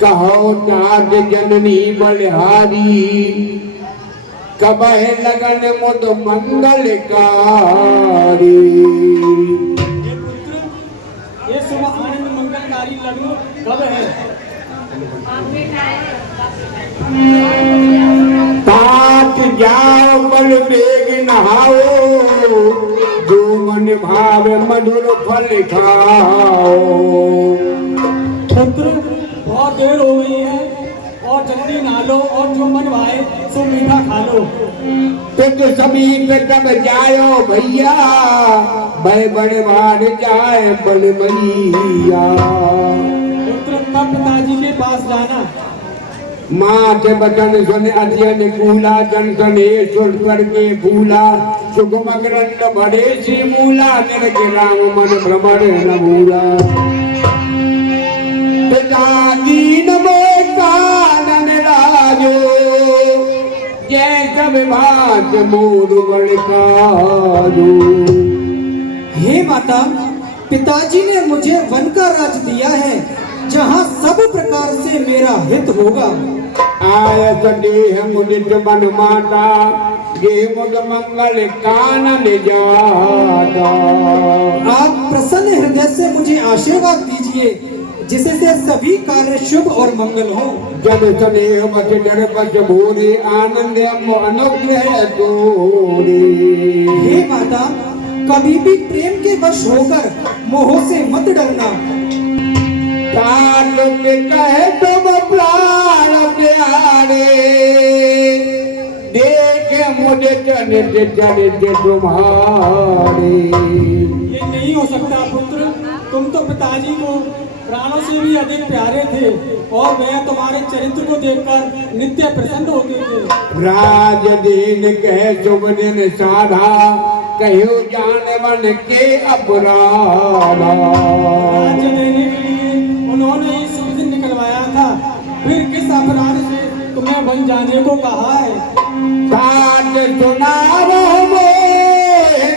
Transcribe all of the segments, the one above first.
कहो तात जननी बलिहारी कबह लगन मुद मंगलकारी। ये शुभ आनंद मंगलकारी लग्न कब है? तात जाओ बल बेग नहाओ जो मन भावे मधुर फल खाओ। पुत्र बहुत देर हो गई है और जल्दी नहा लो और जो मन भाए सो मीठा खा लो। पित समीप तब जायो भैया भय बड़े बाढ़ जाए बल भैया। पुत्र तब पिताजी के पास जाना। माँ के बचन सुन अध्ययन कूला जन सने सुर करके भूला सुगम ग्रंथ भरे सी मूला निर्ग राम मन भ्रमर न भूला। पिता दीन में कानन राजो जय कब भात मोर बड़काजो। हे माता, पिताजी ने मुझे वन का राज दिया है जहाँ सब प्रकार से मेरा हित होगा। आयत देह मुदित मन माता ये मुद मंगल कानन जाता। आप प्रसन्न हृदय से मुझे आशीर्वाद दीजिए जिससे सभी कार्य शुभ और मंगल हो। जब स्नेह मत डर बच भोरे आनंद अनुग्रह तोरे। हे माता, कभी भी प्रेम के वश होकर मोह से मत डरना। तात पे कहे तुम प्राण प्यारे देखे मुझे चरित चरित तुम्हारे। ये नहीं हो सकता पुत्र, तुम तो पिताजी को प्राणों से भी अधिक प्यारे थे और वह तुम्हारे चरित्र को देखकर नित्य प्रसन्न होते थे। राज दिन कहे शुभ दिन साधा कहो जान मन के अपराध। राज्य देने के लिए उन्होंने ही शुभ दिन निकलवाया था, फिर किस अपराध से तुम्हें बन जाने को कहा है? तात सुनावो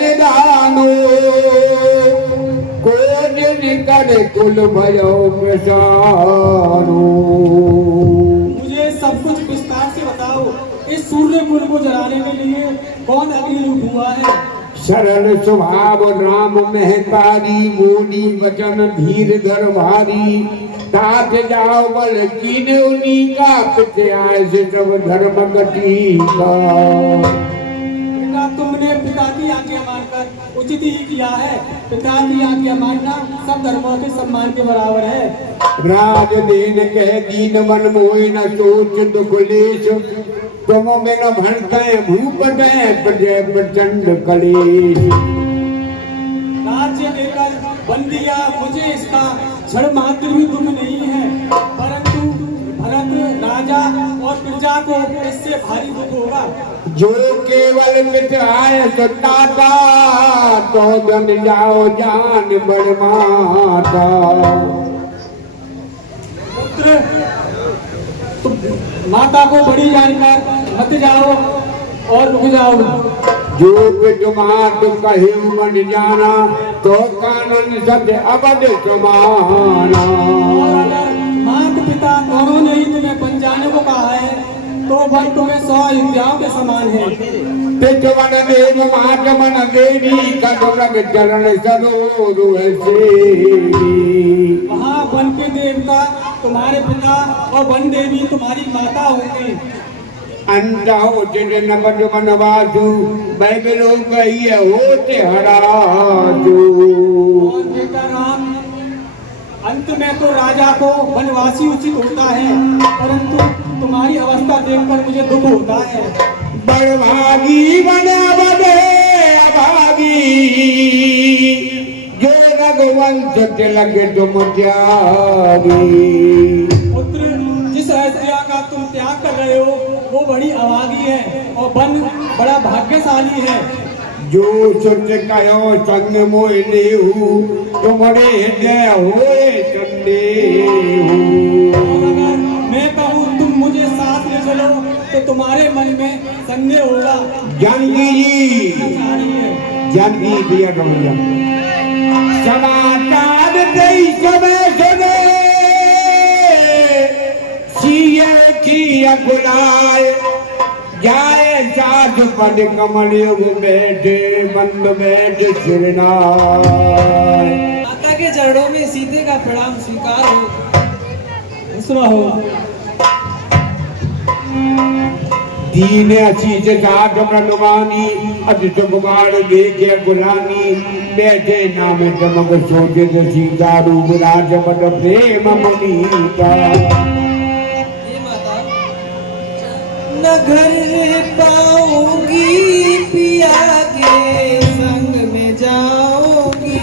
निदानो कोजिन कर कुल भयो प्रसारो। मुझे सब कुछ विस्तार से बताओ, इस सूर्य कुल को जलाने के लिए कौन अग्नि हुआ है? सरल स्वभाव राम महतारी बोली वचन धीर धर भारी। तात जाओ बल कीने उन्हीं का पिते आए से सब धर्म गति का। बेटा तुमने पिता की आज्ञा मानकर उचित ही किया है। पिता की आज्ञा मानना सब धर्मों के सम्मान के बराबर है। राज दीन कह दीन मन मोहि न सोच दुख लेश तुम में न भणते भूप गए प्रजय प्रचंड कलेश। राज्य देकर बन दिया मुझे इसका क्षण मात्र भी दुख नहीं है, परंतु भरत राजा और प्रजा को इससे भारी दुख होगा। जो केवल मिट आए सताता तो जन जाओ जान बड़ माता। पुत्र तुम माता को बड़ी जानकर मत जाओ और रुक जाओ। जो पिट मात कहे मन जाना तो कानन सत्य अवध समाना। और अगर माता पिता दोनों ने ही तुम्हें बन जाने को कहा है तो वह तुम्हें 100 विद्याओं के समान है। पिट मन देव मात मन देवी कदम चरण सरोर से। वहाँ वन के देवता तुम्हारे पिता और वन देवी तुम्हारी माता होंगे। अंजाओ जिन नमन मनवाजू बैबलो गई होते हराजू। और बेटा राम, अंत में तो राजा को वनवासी उचित होता है, परंतु तुम्हारी अवस्था देखकर मुझे दुख होता है। बड़भागी बना बने अभागी जो रघुवंश तिलक तुम त्यागी। पुत्र जिस अयोध्या का तुम त्याग कर रहे हो वो बड़ी अभागी है और वन बड़ा भाग्यशाली है। जो सुच कहो संग मोह लेहु तुम्हारे हृदय होए चंदेहु। और अगर मैं कहूँ तुम मुझे साथ ले चलो तो तुम्हारे मन में संदेह होगा। जानकी जी जानकी दिया भैया समाचार दई समय सुने अकुलाए जाए साध पद कमल युग बैठे बंद बैठ सिरनाए। माता के चरणों में सीते का प्रणाम स्वीकार हो। सुना हो दीन असीस साध ब्रह्मवानी अज सुकुमार देखे गुलानी बैठे नाम चमक सोचे सीता रूप राजपद प्रेम मुनीता। हे माता न घर पाऊंगी पिया के संग में जाऊंगी।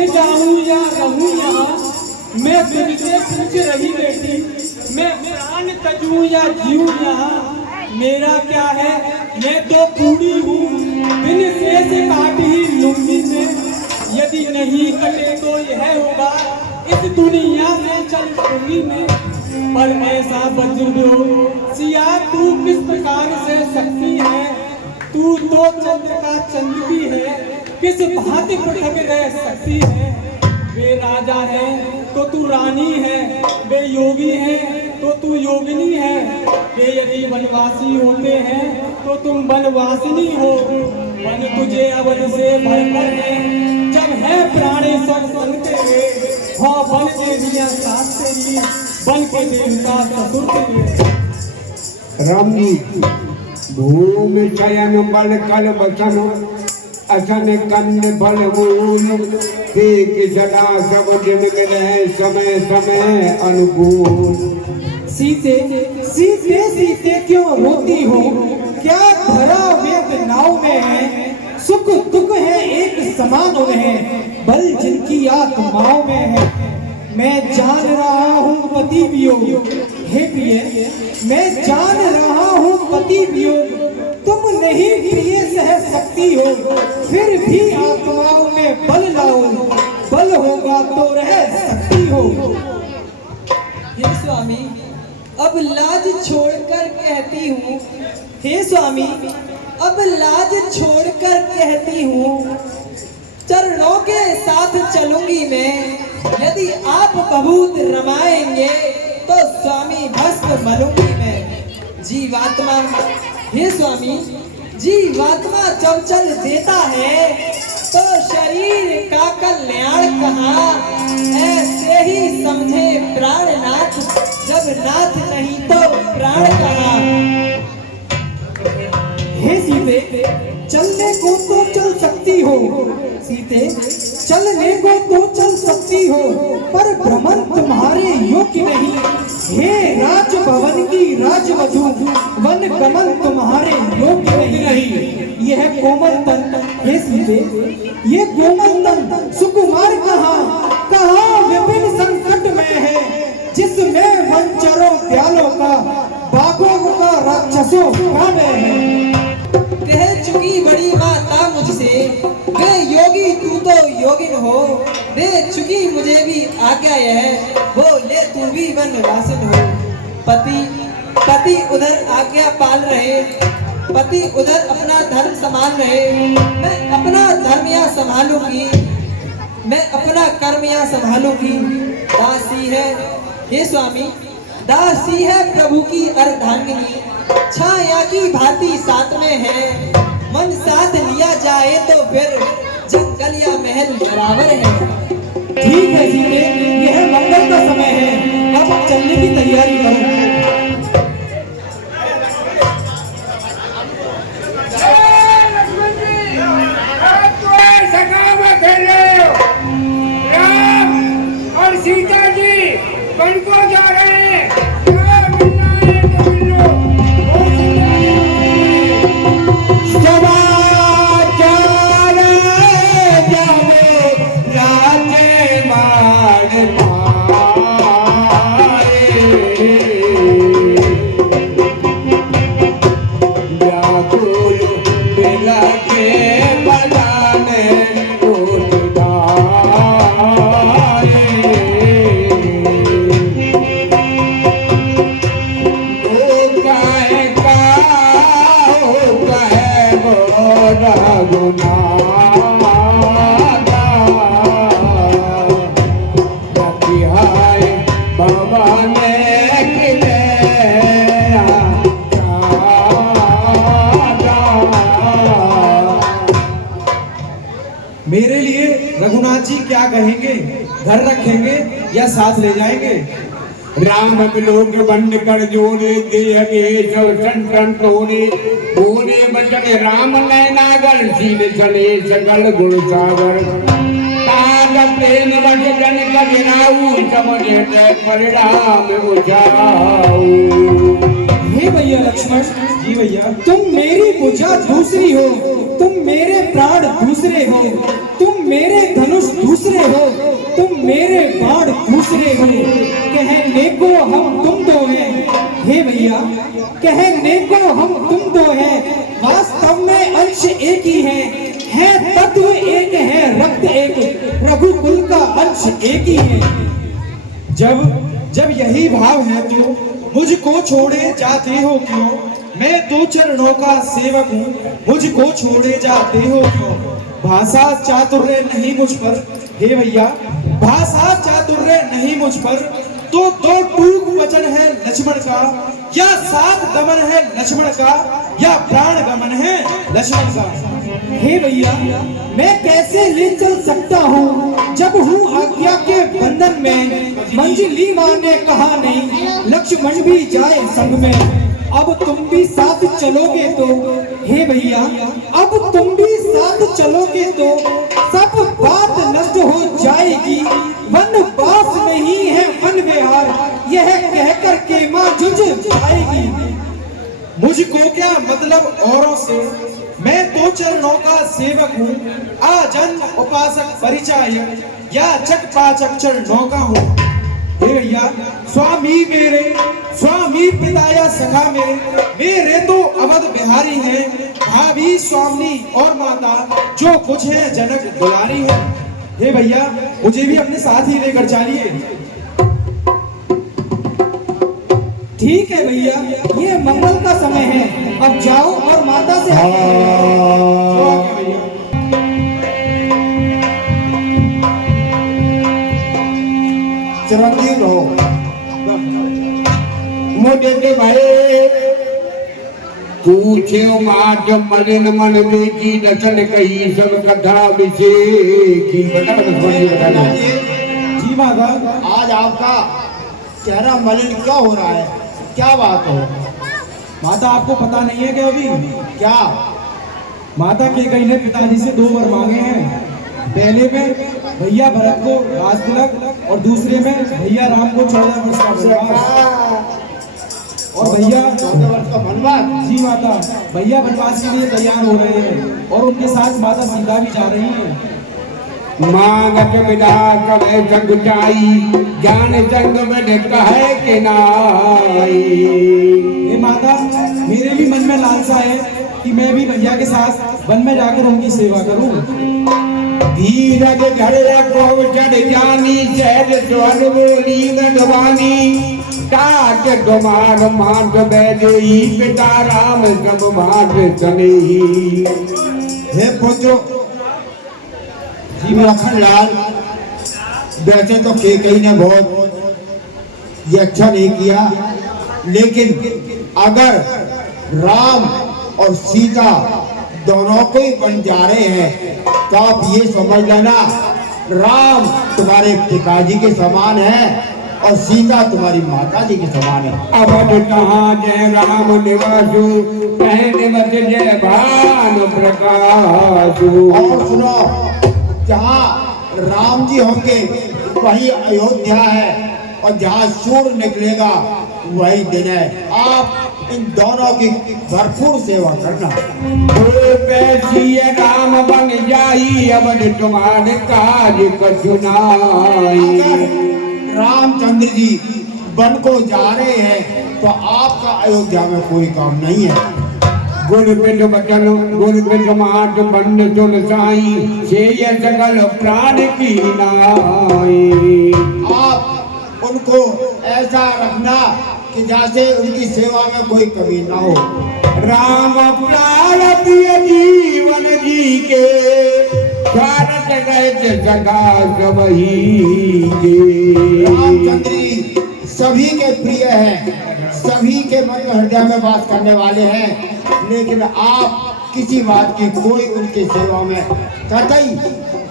बन जाऊं या रहूं यहाँ, मैं तुझसे पूछ रही बेटी, मैं प्राण तजूं या जीऊं यहाँ, मेरा क्या है, मैं तो बूढ़ी हूँ, बिन शेष काट ही लूंगी मैं, यदि नहीं कटे तो यह होगा, इस दुनिया से चल दूंगी मैं। पर ऐसा वज्र हो सिया, तू किस प्रकार से शक्ति है, तू तो चंद्र का चंद्र भी है, किस भांति पृथक रह सकती है। वे राजा है तो तू रानी है, वे योगी है तो तू योगिनी है, वे यदि वनवासी होते हैं तो तुम वनवासिनी हो। मन तुझे अवध से भरकर है, जब है प्राणेश्वर संग तेरे, हाँ बन देवियां साथ तेरी, बन के देवता ससुर तेरे। राम जी, भूमि शयन बल कल बसन, असन कन्न बल मूल, एक जटा सब दिन मिले समय समय अनुकूल। सीते सीते सीते क्यों रोती हो, क्या धरा वेद नाव में है, सुख दुख है एक समान उन्हें, बल जिनकी आत्माओं में है। मैं जान रहा हूँ पति वियोग, हे प्रिय मैं जान रहा हूँ पति वियोग, तुम नहीं प्रिय सह सकती हो, फिर भी आत्माओं में बल लाओ, बल होगा तो रह सकती हो। हे स्वामी, अब लाज छोड़कर कहती हूँ, हे स्वामी अब लाज छोड़कर कहती हूँ, चरणों के साथ चलूंगी मैं, यदि आप बहुत रमाएंगे तो स्वामी भस्म मलूंगी मैं। जीवात्मा, हे स्वामी जीवात्मा जब चल देता है तो शरीर का कल्याण कहाँ, ऐसे ही समझे प्राणनाथ, जब नाथ नहीं तो प्राण कहाँ। हे सीते चलने को तो चल सकती हो, सीते चलने को तो चल सकती हो, पर भ्रमण तुम्हारे योग्य नहीं। हे राजभवन की राजवधू, वन गमन तुम्हारे योग्य नहीं। यह कोमल तन, हे सीते ये कोमल तन सुकुमार कहाँ विभिन्न संकट में है, जिसमें वंचरों प्यालों का, बागों का राक्षसों का में है। कह चुकी बड़ी माता मुझसे, वे योगी तू तो योगिन हो, दे चुकी मुझे भी आज्ञा यह, वो ले तू भी वनवासिन हो। पति उधर आज्ञा पाल रहे, पति उधर अपना धर्म संभाल रहे, मैं अपना धर्म यहाँ संभालूंगी, मैं अपना कर्म यहाँ संभालूंगी। दासी है, हे स्वामी दासी है प्रभु की अर्धांगिनी, छाया की भांति साथ में है, मन साथ लिया जाए तो फिर जंगल या महल बराबर है। ठीक है सीते, यह मंगल का समय है, अब चलने की तैयारी करो। राम और सीता जी वन को जा रहे हैं। मेरे लिए रघुनाथ जी क्या कहेंगे, घर रखेंगे या साथ ले जाएंगे? राम लोग बंद कर जोड़े, देह संतन तोड़े, बोले बचन राम नैनागर, सील चले सकल गुण सागर, ताज प्रेम बट जन कजनाऊ, समझे परिणाम उजाऊ। हे भैया लक्ष्मण जी भैया, तुम मेरी बुझा दूसरी हो, तुम मेरे प्राण दूसरे हो, तुम मेरे धनुष दूसरे हो, तुम मेरे बाण दूसरे हो। कहने को हम तुम दो हैं, हे भैया, कहने को हम तुम दो हैं, वास्तव में अंश एक ही है तत्व एक है, रक्त एक, रघुकुल का अंश एक ही है। जब यही भाव है तो मुझको छोड़े जाते हो क्यों? मैं दो चरणों का सेवक हूँ, मुझको छोड़े जाते हो क्यों? भाषा चातुर्य नहीं मुझ पर, हे भैया, भाषा चातुर्य नहीं मुझ पर, तो दो टूक वचन है लक्ष्मण का, या सात गमन है लक्ष्मण का, या प्राण गमन है लक्ष्मण का। हे भैया, मैं कैसे ले चल सकता हूँ जब हूँ आज्ञा के बंधन में। मंजिली माँ ने कहा नहीं, लक्ष्मण भी जाए संग में। अब तुम भी साथ चलोगे तो, हे भैया, अब तुम भी साथ चलोगे तो सब बात नष्ट हो जाएगी। वनवास नहीं है वन विहार, यह कहकर के माँ जुझ जाएगी। मुझको क्या मतलब औरों से, मैं दो चरणों का सेवक हूँ, आजन उपासक परिचायक, या चक पाचक चरणों का हूँ। हे भैया, स्वामी मेरे, स्वामी पिता या सखा मेरे तो अवध बिहारी हैं, भाभी स्वामी और माता जो कुछ है जनक दुलारी है। हे भैया, मुझे भी अपने साथ ही लेकर चलिए। ठीक है भैया, ये मंगल का समय है, अब जाओ और माता से चिरंजीव रहो। मुझे के भाई पूछे मात मलिन मन देखी, नचन कही सब कथा विषे की। बताना जी माता, आज आपका चेहरा मलिन क्या हो रहा है, क्या बात हो? माता आपको पता नहीं है क्या अभी? क्या? माता कैकेयी ने पिताजी से 2 वर मांगे हैं। पहले में भैया भरत को राज तिलक और दूसरे में भैया राम को 14 वर्ष का वनवास। और भैया 14 वर्ष का वनवास? जी माता, भैया वनवास के लिए तैयार हो रहे हैं और उनके साथ माता सीता भी जा रही हैं। मांगत विदा कवे संगुचाई, ज्ञान संग में कहे के नाई। हे माता, मेरे भी मन में लालसा है कि मैं भी भैया के साथ वन में जाकर उनकी सेवा करूं। धीरज धरे को चढ़ जानी, सहज स्वर बोली गढ़वानी। ताक तुम्हार मात बैदेही, पिता राम सब मात सनेही। हे पुत्र लखनलाल, वैसे तो कैकेयी ने बहुत ये अच्छा नहीं किया, लेकिन अगर राम और सीता दोनों को ही बन जा रहे हैं तो आप ये समझ लेना, राम तुम्हारे पिताजी के समान है और सीता तुम्हारी माता जी के समान है। अवध कहाँ जय राम निवासु, कहने मत जय भानु प्रकाशु। और सुनो, जहाँ राम जी होंगे वही अयोध्या है, और जहाँ सूर्य निकलेगा वही दिन है। आप इन दोनों की भरपूर सेवा करना। पैसी राम बन जाई, अवध तुम्हारे काज कछु नाई। रामचंद्र जी वन को जा रहे हैं तो आपका अयोध्या में कोई काम नहीं है। गुण पिंड बचन गुण पिंड माट बंद चुन साई, से सकल प्राण की नाई। आप उनको ऐसा रखना कि जैसे उनकी सेवा में कोई कमी ना हो। राम प्राण प्रिय जीवन जी के, भारत गए सका सबही के। रामचंद्र जी सभी के प्रिय हैं, सभी के मन में हृदय में वास करने वाले हैं, लेकिन आप किसी बात की कोई उनकी सेवा में कतई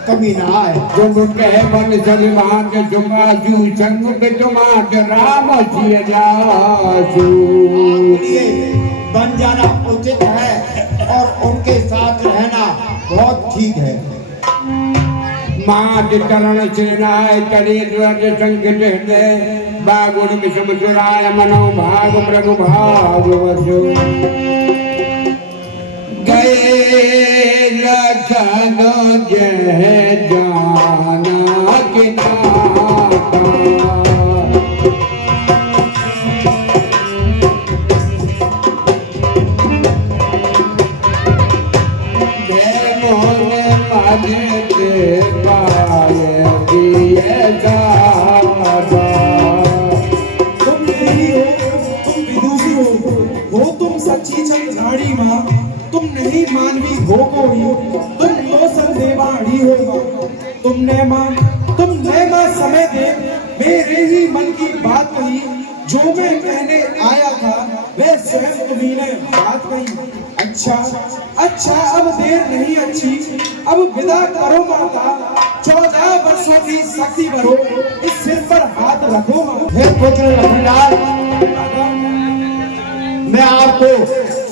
कमी ना आए। तुम कह बन सलमान जुमाजू, संग पे तुमार राम जी जाजू। लिए बन जाना उचित है और उनके साथ रहना बहुत ठीक है। मात चरण श्रीनाय करे द्वज संकट हृदय, बागुण विषम सुराय मनो भाग प्रभु भाग वसु। गए लखन जय जाना के नाता मोन मदद पाए दिए दादा तुम नहीं हो, तुम विदुषी हो तुम सच्ची चंद्राणी माँ, तुम नहीं मानवी हो कोई, तुम तो संदेवाणी हो माँ। तुमने माँ समय दे मेरे ही मन की बात कही, जो मैं कहने आया था वह स्वयं तुम्ही ने बात कही। अच्छा अब देर नहीं अच्छी, अब विदा करो माता, 14 वर्षों की शक्ति भरो, इस सिर पर हाथ रखो माँ। हे पुत्र लखनलाल, मैं आपको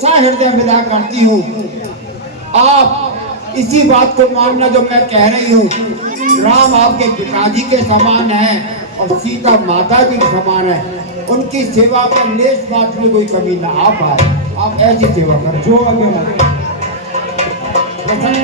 सहृदय विदा करती हूँ। आप इसी बात को मानना जो मैं कह रही हूँ। राम आपके पिताजी के समान है और सीता माता जी के समान है। उनकी सेवा में लेश मात्र में कोई कमी ना आ पाए। आप ऐसी सेवा करें। जो आगे प्रसन्न